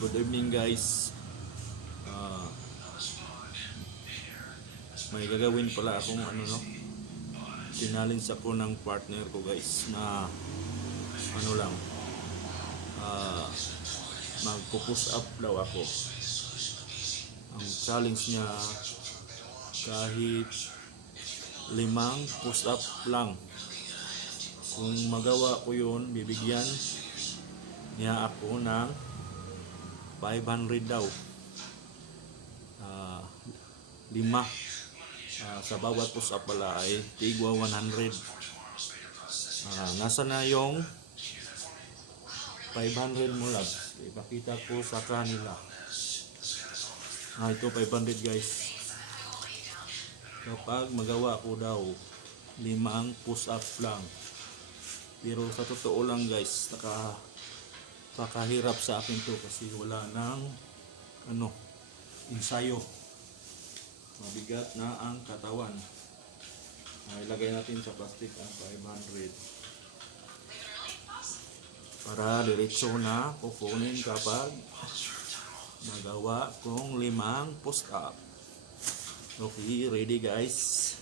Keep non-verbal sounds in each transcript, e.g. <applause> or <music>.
good evening guys. Ah, may gagawin pala akong ano no. Tinalins ako ng partner ko guys na ano lang. Ah, magpo-push up daw ako. Ang challenge niya kahit limang push up lang. Kung magawa ko yun, bibigyan niya ako ng 500 daw. Ah, lima. Ah, sa bawat push up pala ay tigwa 100. Ah, nasa na yung 500 mo. Ipakita ko sa kanila. Ah, ito 500 guys. Kapag magawa ko daw limang push up lang. Pero sa totoo lang guys, naka pakahirap sa akin to kasi wala nang ano, ensayo. Mabigat na ang katawan. Ah, ilagay natin sa plastic ang 500 para diretso na kukunin kapag magawa kong limang post up. Okay, ready guys?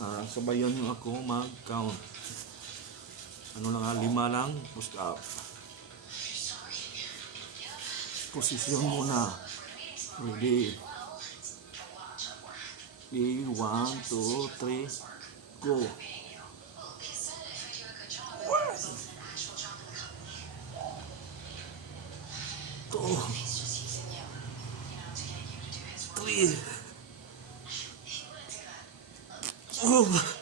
Ah, sabayan nyo ako mag-count. Ano lang, ah, lima lang, post up. Posisyon muna. Ready. Okay, one, two, three, go. Two. Three. Oh.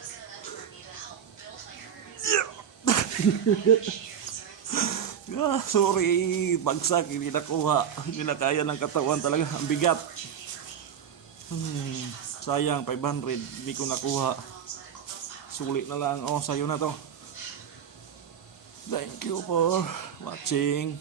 <laughs> Ah, sorry, bagsak, hindi nakuha. Hindi na kaya ng katawan talaga. Ang bigat. Hmm, sayang, 500. Hindi ko nakuha. Sulit na lang. Oh, sa'yo na to. Thank you for watching.